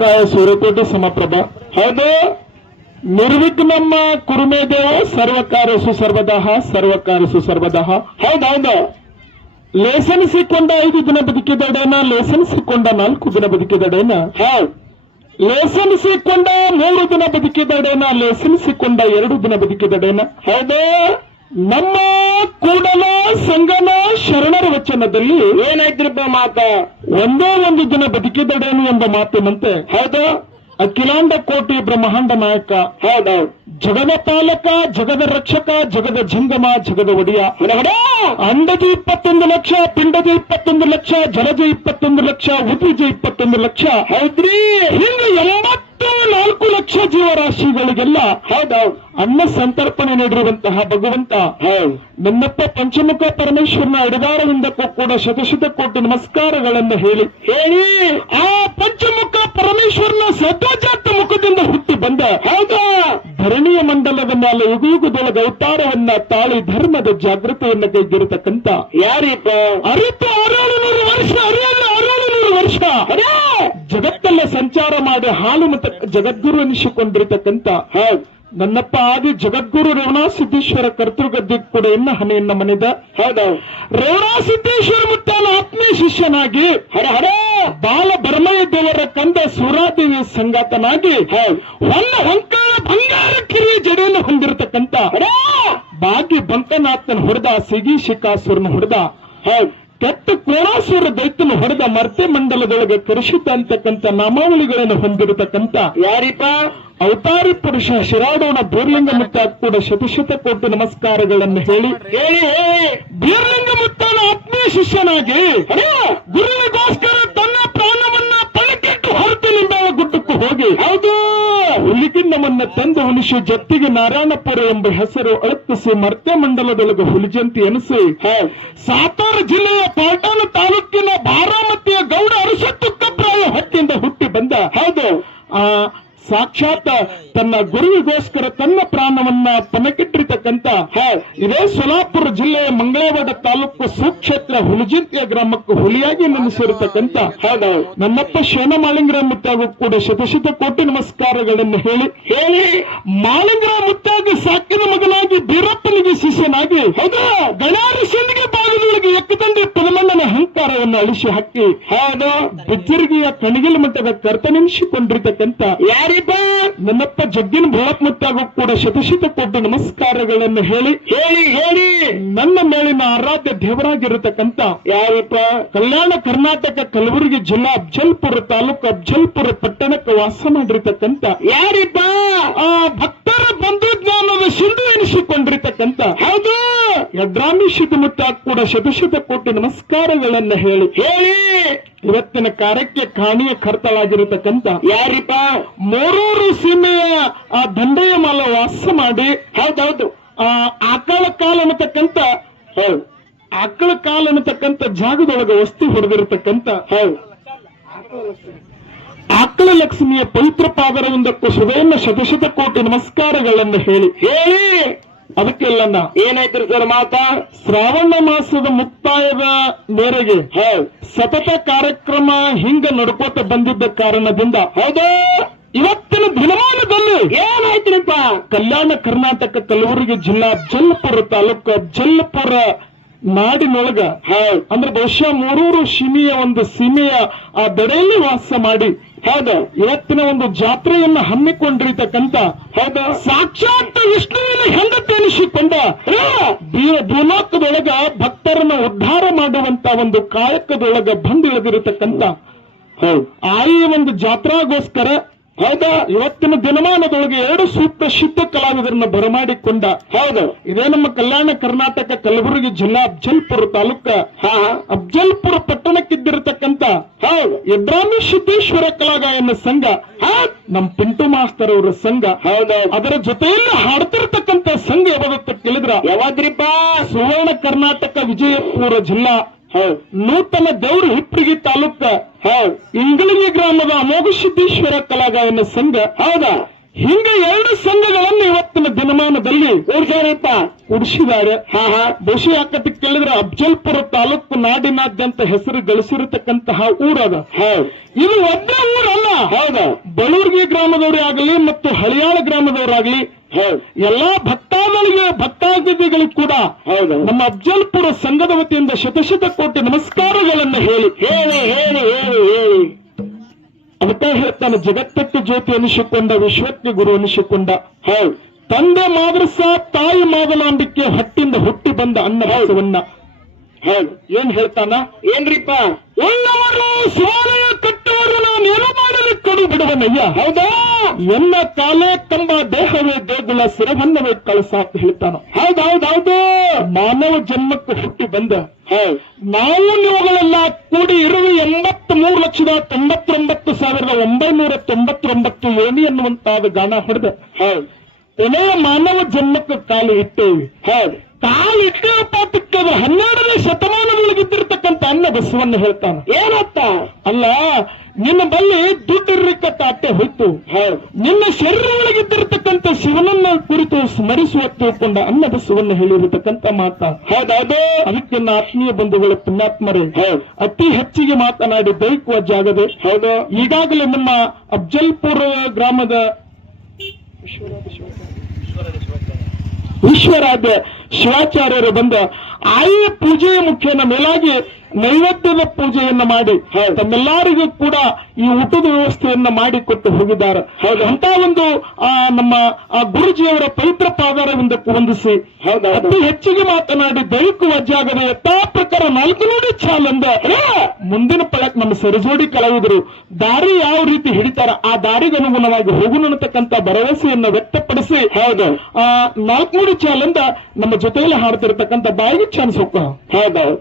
ಸೂರ್ಯಕೋಟಿ ಸಮಪ್ರಭ. ಹೌದು? ನಿರ್ವಿಘ್ನಮ್ಮ ಕುರುಮೇದೇವ ಸರ್ವಕಾರಸು ಸರ್ವಕಾರ್ಯಸು ಸರ್ವಕಾರಸು ಸರ್ವಕಾರ್ಯಸು ಹೌದೌದು ಲೇಸನ್ ಸಿಕ್ಕೊಂಡ ಐದು ದಿನ ಬದುಕಿದಡೇನ, ಲೇಸನ್ಸಿಕೊಂಡ ನಾಲ್ಕು ದಿನ ಬದುಕಿದಡೇನ? ಹೌದು. ಲೇಸನ್ಸಿಕೊಂಡ ಮೂರು ದಿನ ಬದುಕಿದಡೇನ, ಲೇಸನ್ಸಿಕೊಂಡ ಎರಡು ದಿನ ಬದುಕಿದಡೇನ? ಹೌದು. ನಮ್ಮ ಕೂಡಲ ಸಂಗಮ ಶರಣರ ವಚನದಲ್ಲಿ ಏನಾಯ್ತಿರಪ್ಪ ಮಾತ? ಒಂದೇ ಒಂದು ದಿನ ಬದುಕಿದಡೇನು ಎಂಬ ಮಾತಿನಂತೆ. ಹೌದಾ. ಅಖಿಲಾಂಡ ಕೋಟಿ ಬ್ರಹ್ಮಾಂಡ ನಾಯಕ. ಹೌದೌದು ಜಗದ ಪಾಲಕ ಜಗದ ರಕ್ಷಕ ಜಗದ ಜಂಗಮ ಜಗದ ಒಡೆಯ. ಅಂಡಜಿ ಇಪ್ಪತ್ತೊಂದು ಲಕ್ಷ ಪಿಂಡಜ ಇಪ್ಪತ್ತೊಂದು ಲಕ್ಷ ಜಲಜ ಇಪ್ಪತ್ತೊಂದು ಲಕ್ಷ ಉದ್ವಿಜ ಇಪ್ಪತ್ತೊಂದು ಲಕ್ಷ. ಹೌದ್ರಿ? ಹಿಂಗ ಎಂಬತ್ತು ನಾಲ್ಕು ಲಕ್ಷ ಜೀವರಾಶಿಗಳಿಗೆಲ್ಲ ಹೌದೌದು ಅನ್ನ ಸಂತರ್ಪಣೆ ನೀಡಿರುವಂತಹ ಭಗವಂತ. ನನ್ನಪ್ಪ ಪಂಚಮುಖ ಪರಮೇಶ್ವರನ ಅಡಿದಾರದಿಂದಕ್ಕೂ ಕೂಡ ಶತಶತ ಕೋಟಿ ನಮಸ್ಕಾರಗಳನ್ನು ಹೇಳಿ. ಹೇಳಿ. ಆ ಪಂಚಮುಖ ಪರಮೇಶ್ವರನ ಸದ್ವಜಾತ ಮುಖದಿಂದ ಹುಟ್ಟಿ ಬಂದ. ಹೌದಾ. ಧರಣಿಯ ಮಂಡಲದ ಮೇಲೆ ಯುಗಯುಗದೊಳಗ ಅವತಾರವನ್ನ ತಾಳಿ ಧರ್ಮದ ಜಾಗೃತಿಯನ್ನ ಕೈಗಿರತಕ್ಕಂತ ಯಾರೀಪ ಅರಿತು ಆರೇಳು ನೂರು ವರ್ಷ ಅರಿಯಲ್ಲ ಅರಳು ನೂರು ವರ್ಷ ಜಗತ್ತಲ್ಲ ಸಂಚಾರ ಮಾಡಿ ಹಾಲು ಮತ ಜಗದ್ಗುರು ಅನಿಸಿಕೊಂಡಿರತಕ್ಕಂತ ನನ್ನಪ್ಪ ಆದಿ ಜಗದ್ಗುರು ರೇವಣಾ ಸಿದ್ದೇಶ್ವರ ಕರ್ತೃಗದ್ದೆ ಕೂಡ ಎನ್ನ ಹಣೆಯನ್ನ ಮನೆದ. ಹೌದೌ. ರೇವಣಾ ಸಿದ್ದೇಶ್ವರ ಮುತ್ತಾನ ಆತ್ಮೀಯ ಶಿಷ್ಯನಾಗಿ ಹರ ಹರ. ಬಾಲ ಬರ್ಮಯ್ಯ ದೇವರ ಕಂದ ಸೂರಾದೇವಿ ಸಂಗಾತನಾಗಿ ಹೊನ್ನ ಹೊಂಕಾಳ ಬಂಗಾರ ಕಿರಿಯ ಜಡೆಯನ್ನು ಹೊಂದಿರತಕ್ಕಂತ ಭಾಗ್ಯ ಬಂಕನಾಥನ ಹೊಡೆದ ಸಿಗಿ ಶಿಕಾಸುರನ ಹೊಡೆದ ಕೆಟ್ಟ ಕೋಣಾಸುರ ದೈತ್ಯನ ಹೊಡೆದ ಮರ್ತೆ ಮಂಡಲದೊಳಗೆ ಕರುಷಿತ ಅಂತಕ್ಕಂಥ ನಾಮಾವಳಿಗಳನ್ನು ಹೊಂದಿರತಕ್ಕಂತ ಯಾರಿಪ ಅವತಾರಿ ಪುರುಷ ಶಿರಾಡೋಣ ಬೀರ್ಲಿಂಗ ಮುತ್ತ ಕೂಡ ಶತಶತ ಕೋಟಿ ನಮಸ್ಕಾರಗಳನ್ನು ಹೇಳಿ. ಹೇಳಿ ಬೀರ್ಲಿಂಗ ಮುತ್ತನ ಆತ್ಮೀಯ ಶಿಷ್ಯನಾಗಿ ಗುರುವಿಗೋಸ್ಕರ ತಂದು ಹುಲಿಶು ಜತ್ತಿಗೆ ನಾರಾಯಣಪುರ ಎಂಬ ಹೆಸರು ಅಳಪಿಸಿ ಮರ್ತ್ಯ ಮಂಡಲದೊಳಗೆ ಹುಲಿಜಂತಿ ಎನಿಸಿ ಸಾತಾರ ಜಿಲ್ಲೆಯ ಪಾಟಣ ತಾಲೂಕಿನ ಬಾರಾಮತಿಯ ಗೌಡ ಅರಸತ್ತುಕ್ಕಪ್ರಾಯ ಹಟ್ಟಿಂದ ಹುಟ್ಟಿ ಬಂದ. ಹೌದು. ಆ ಸಾಕ್ಷಾತ್ ತನ್ನ ಗುರುವಿಗೋಸ್ಕರ ತನ್ನ ಪ್ರಾಣವನ್ನ ಪಣಕ್ಕಿಟ್ಟಿರ್ತಕ್ಕಂತ ಇದೇ ಸೋಲಾಪುರ ಜಿಲ್ಲೆಯ ಮಂಗಳವಾಡ ತಾಲೂಕು ಸುಕ್ಷೇತ್ರ ಹುಲಜಿಂತಿಯ ಗ್ರಾಮಕ್ಕೆ ಹುಲಿಯಾಗಿ ನೆನೆಸಿರತಕ್ಕಂತ ನನ್ನಪ್ಪ ಶೇನ ಮಾಳಿಂಗ್ರ ಮುತ್ತಾಗೂ ಕೂಡ ಶತಶತ ಕೋಟಿ ನಮಸ್ಕಾರಗಳನ್ನು ಹೇಳಿ ಹೇಳಿ ಮಾಳಿಂಗ್ರ ಮುತ್ತಾಗಿ ಸಾಕಿನ ಮಗನಾಗಿ ಬೀರಪ್ಪನಿಗೆ ಶಿಷ್ಯನಾಗಿ, ಹೌದಾ? ಗಣಾರಿ ಸಿಂಧಿಗೆ ಭಾಗದೊಳಗೆ ಎಕ್ಕದಂಡಿ ಪದಮಣ್ಣನ ಅಹಂಕಾರವನ್ನು ಅಳಿಸಿ ಹಾಕಿ, ಹಾಡ ಬಿಜ್ಜರಿಗೆಯ ಕಣಗಿಲ ಮಟ್ಟದ ಕರ್ತನೆನಿಸಿಕೊಂಡಿರ್ತಕ್ಕಂತ ಯಾರಿಪ್ಪ? ನನ್ನಪ್ಪ ಜಗ್ಗಿನ ಮುತ್ತಾಗೂ ಕೂಡ ಶತಶತ ಕೋಟಿ ನಮಸ್ಕಾರಗಳನ್ನು ಹೇಳಿ ಹೇಳಿ ಹೇಳಿ ನನ್ನ ಮೇಲಿನ ಆರಾಧ್ಯ ದೇವರಾಗಿರತಕ್ಕಂತ ಯಾರಪ್ಪ? ಕಲ್ಯಾಣ ಕರ್ನಾಟಕ ಕಲಬುರಗಿ ಜಿಲ್ಲಾ ಅಫ್ಜಲ್ಪುರ ತಾಲೂಕು ಅಫ್ಜಲ್ಪುರ ಪಟ್ಟಣಕ್ಕೆ ವಾಸ ಮಾಡಿರ್ತಕ್ಕಂತ ಯಾರಿಪ್ಪ? ಆ ಜ್ಞಾನದ ಸಿಂಧು ಎನಿಸಿಕೊಂಡಿರ್ತಕ್ಕಂತ ಹೌದು! ಯದ್ರಾಮಿ ಸುತ್ತಮುತ್ತ ಕೂಡ ಶತಶತ ಕೋಟಿ ನಮಸ್ಕಾರಗಳನ್ನ ಹೇಳಿ ಹೇಳಿ! ಇವತ್ತಿನ ಕಾರ್ಯಕ್ಕೆ ಕಾಣಿಯ ಕರ್ತಳಾಗಿರತಕ್ಕಂತ ಯಾರಿಪ್ಪ? ಮೂರೂರು ಸೀಮೆಯ ಆ ದಂಡೆಯ ಮಾಲ ವಾಸ ಮಾಡಿ, ಹೌದೌದು, ಆ ಆಕಳ ಕಾಲ ಅನ್ನತಕ್ಕಂತ ಹೌದು, ಆಕಳ ಕಾಲ ಅನ್ನತಕ್ಕಂಥ ಜಾಗದೊಳಗೆ ವಸ್ತು ಹೊಡೆದಿರತಕ್ಕಂಥ, ಹೌದು. ಆಕಳ ಲಕ್ಷ್ಮಿಯ ಪವಿತ್ರ ಪಾದರವೊಂದಕ್ಕೂ ಸುಧೆಯನ್ನ ಶತಶತ ಕೋಟಿ ನಮಸ್ಕಾರಗಳನ್ನು ಹೇಳಿ. ಹೇಳಿ! ಅದಕ್ಕೆಲ್ಲನ್ನ ಏನಾಯ್ತು ಸರ್ ಮಾತಾ? ಶ್ರಾವಣ ಮಾಸದ ಮುಕ್ತಾಯದ ಮೇರೆಗೆ ಸತತ ಕಾರ್ಯಕ್ರಮ ಹಿಂಗ ನಡ್ಕೋತ ಬಂದಿದ್ದ ಕಾರಣದಿಂದ ಹೌದು? ಇವತ್ತಿನ ದಿನಮಾನದಲ್ಲಿ ಏನಾಯ್ತಿನಪ್ಪ ಕಲ್ಯಾಣ ಕರ್ನಾಟಕ ಕಲಬುರಗಿ ಜಿಲ್ಲಾ ಜಲ್ಪುರ ತಾಲೂಕು ಜಲ್ಪುರ ನಾಡಿನೊಳಗ ಅಂದ್ರೆ ಬಹುಶಃ ಮೂರೂರು ಸೀಮೆಯ ಒಂದು ಸೀಮೆಯ ಆ ದಡೆಯಲ್ಲಿ ವಾಸ ಮಾಡಿ ಹೌದು. ಇವತ್ತಿನ ಒಂದು ಜಾತ್ರೆಯನ್ನ ಹಮ್ಮಿಕೊಂಡಿರ್ತಕ್ಕಂತ ಹೌದು. ಸಾಕ್ಷಾತ್ ವಿಷ್ಣುವಿನ ಹೆಂಡತಿ ಭೂಲೋಕದೊಳಗ ಭಕ್ತರನ್ನ ಉದ್ಧಾರ ಮಾಡುವಂತ ಒಂದು ಕಾಯಕದೊಳಗ ಬಂದಿಳಿದಿರತಕ್ಕಂತ ಹೌದು. ಆ ಈ ಒಂದು ಜಾತ್ರಾಗೋಸ್ಕರ ಹೌದಾ ಇವತ್ತಿನ ದಿನಮಾನದೊಳಗೆ ಎರಡು ಸೂಕ್ತ ಶುದ್ಧ ಕಲಾವಿದರನ್ನ ಬರಮಾಡಿಕೊಂಡ ಹೌದು. ಇದೇ ನಮ್ಮ ಕಲ್ಯಾಣ ಕರ್ನಾಟಕ ಕಲಬುರಗಿ ಜಿಲ್ಲಾ ಅಫ್ಜಲ್ಪುರ ತಾಲೂಕ. ಅಫ್ಜಲ್ಪುರ ಪಟ್ಟಣಕ್ಕಿದ್ದಿರತಕ್ಕಂತ ಹೌದು. ಇಬ್ರಾಹಿಂ ಸಿದ್ದೇಶ್ವರ ಕಲಾಗಾಯನ ಸಂಘ ಹಾ. ನಮ್ ಪಿಂಟು ಮಾಸ್ತರ್ ಅವರ ಸಂಘ. ಹೌದು. ಅದರ ಜೊತೆಯಲ್ಲಿ ಹಾಡ್ತಿರ್ತಕ್ಕಂತ ಸಂಘ ಯಾವ್ದತ್ತ ಕೇಳಿದ್ರ? ಯಾವಾದ್ರಿಪ್ಪ? ಸುವರ್ಣ ಕರ್ನಾಟಕ ವಿಜಯಪುರ ಜಿಲ್ಲಾ. ಹೌದು ನೂತನ ದೇವ್ರ ಹಿಪ್ಪರಿಗೆ ತಾಲೂಕ ಹೌದು ಗ್ರಾಮದ ಅಮೋಘ ಸಿದ್ದೇಶ್ವರ ಕಲಾಗಾಯನ ಸಂಘ ಹೌದಾ? ಹಿಂಗ ಎರಡು ಸಂಘಗಳನ್ನು ಇವತ್ತಿನ ದಿನಮಾನದಲ್ಲಿ ಓಡಿಸಾರಪ್ಪ ಉಡಿಸಿದ್ದಾರೆ. ಹಾ ಹಾ. ದೋಷಿ ಯಾಕಂತ ಕೇಳಿದ್ರೆ ಅಫ್ಜಲ್ಪುರ ತಾಲೂಕು ನಾಡಿನಾದ್ಯಂತ ಹೆಸರು ಗಳಿಸಿರತಕ್ಕಂತಹ ಊರದ. ಹೌದು ಇದು ಒಬ್ಬ ಊರಲ್ಲ. ಹೌದು? ಬಳೂರ್ಗಿ ಗ್ರಾಮದವರೇ ಆಗಲಿ ಮತ್ತು ಹಳಿಯಾಳ ಗ್ರಾಮದವರಾಗಲಿ ಎಲ್ಲಾ ಭಕ್ತಾದಿಗಳಿಗೆ ಭಕ್ತಾದಿಗಳಿಗೆ ಕೂಡ ಹೌದು. ನಮ್ಮ ಅಫ್ಜಲ್ಪುರ ಸಂಘದ ವತಿಯಿಂದ ಶತಶತ ಕೋಟಿ ನಮಸ್ಕಾರಗಳನ್ನ ಹೇಳಿ. ಹೇಳಿ ಹೇಳಿ ಹೇಳಿ ಹೇಳಿ. ಅದಕ್ಕೆ ಹೇಳ್ತಾನೆ ಜಗತ್ತಕ್ಕೆ ಜ್ಯೋತಿ ಅನಿಸಿಕೊಂಡ ವಿಶ್ವಕ್ಕೆ ಗುರು ಅನಿಸಿಕೊಂಡ. ತಂದೆ ಮಾದ್ರಸ ತಾಯಿ ಮಾದಲಾಂಬಿಕೆ ಹಟ್ಟಿಂದ ಹುಟ್ಟಿ ಬಂದ ಅನ್ನಭಾಸವನ್ನ. ಹೌದು. ಏನ್ ಹೇಳ್ತಾನ? ಏನ್ರಿಪ್ಪ? ಉಳ್ಳವರು ಶಿವಾಲಯ ಕಟ್ಟುವರು ನಾನೇನು ಕಡು ಬಿಡುವನಯ್ಯ. ಹೌದಾ? ಎಲ್ಲ ಕಾಲೇ ಕಂಬ ದೇಹವೇ ದೇಗುಲ ಸಿರವನ್ನವೇ ಕಳಸ ಅಂತ ಹೇಳ್ತಾನ. ಹೌದೌದೌದು ಹೌದು ಹೌದು. ಮಾನವ ಜನ್ಮಕ್ಕೆ ಹುಟ್ಟಿ ಬಂದ. ನಾವು ನೀವುಗಳೆಲ್ಲ ಕೂಡಿ ಇರುವ ಎಂಬತ್ ಮೂರು ಲಕ್ಷದ ತೊಂಬತ್ತೊಂಬತ್ತು ಸಾವಿರದ ಒಂಬೈನೂರ ತೊಂಬತ್ತೊಂಬತ್ತು ಏಣಿ ಅನ್ನುವಂತಾದ ಗಾನ ಹೊಡೆದ. ಹೌದು. ಕೊನೆಯ ಮಾನವ ಜನ್ಮಕ್ಕೆ ಕಾಲು ಇಟ್ಟೇವಿ. ಹೌದು. ಕಾಲು ಇಟ್ಟೇವಪ್ಪ ತಿಕ್ಕದ್ರೆ ಹನ್ನೆರಡನೇ ಶತಮಾನದೊಳಗಿದ್ದಿರ್ತಕ್ಕಂಥ ಅನ್ನ ಬಸವನ್ನ ಹೇಳ್ತಾನ. ಏನತ್ತ ಅಲ್ಲ ನಿನ್ನ ಬಲ್ಲಿ ದುಡ್ಡಿರ್ಲಿಕ್ಕತ್ತ ಅಟ್ಟೆ ಹೋಯ್ತು. ಹೌದು. ನಿನ್ನ ಶರೀರ ಒಳಗಿದ್ದಿರತಕ್ಕಂಥ ಶಿವನನ್ನ ಕುರಿತು ಸ್ಮರಿಸುವ ತಿಳ್ಕೊಂಡ ಅನ್ನದ ಬಸವನ್ನ ಹೇಳಿರತಕ್ಕಂಥ ಮಾತ. ಹೌದೌದು. ಅದಕ್ಕೆ ನನ್ನ ಆತ್ಮೀಯ ಬಂಧುಗಳ ಪುಣ್ಯಾತ್ಮರೇ. ಅತಿ ಹೆಚ್ಚಿಗೆ ಮಾತನಾಡಿ ದೈಹಿಕವ ಜಾಗದೆ ಹೌದು. ಈಗಾಗಲೇ ನಮ್ಮ ಅಫ್ಜಲ್ಪುರ ಗ್ರಾಮದ ವಿಶ್ವರಾಧ್ಯ ಶಿವಾಚಾರ್ಯರು ಬಂದ ಆಯಾ ಪೂಜೆಯ ಮುಖ್ಯನ ಮೇಲಾಗಿ ನೈವೇದ್ಯದ ಪೂಜೆಯನ್ನ ಮಾಡಿ. ತಮ್ಮೆಲ್ಲರಿಗೂ ಕೂಡ ಈ ಊಟದ ವ್ಯವಸ್ಥೆಯನ್ನ ಮಾಡಿಕೊಟ್ಟು ಹೋಗಿದ್ದಾರೆ. ಹೌದು. ಅಂತ ಒಂದು ಆ ನಮ್ಮ ಆ ಗುರುಜಿಯವರ ಪವಿತ್ರ ಪಾದಾರವಿಂದಕ್ಕೆ ವಂದಿಸಿ ಹೌದೌದು ಅತಿ ಹೆಚ್ಚಿಗೆ ಮಾತನಾಡಿ ದೈಕು ವಜ್ಜಾಗದ ಯಥಾ ಪ್ರಕಾರ ನಾಲ್ಕು ನೋಡಿ ಚಾಲಂದ. ಮುಂದಿನ ಪಳಕ್ ನಮ್ಮ ಸರಿಜೋಡಿ ಕಲಾವಿದರು ದಾರಿ ಯಾವ ರೀತಿ ಹಿಡಿತಾರ ಆ ದಾರಿಗೆ ಅನುಗುಣವಾಗಿ ಹೋಗುಣ ಅನ್ನತಕ್ಕಂಥ ಭರವಸೆಯನ್ನ ವ್ಯಕ್ತಪಡಿಸಿ ಹೌದು. ಆ ನಾಲ್ಕು ನೋಡಿ ಚಾಲಂದ ನಮ್ಮ ಜೊತೆಯಲ್ಲಿ ಹಾಡ್ತಿರ್ತಕ್ಕಂಥ ಬಾಯಿಗೆ ಚಾನ್ಸ್ ಹೋಗ ಹೌದೌದು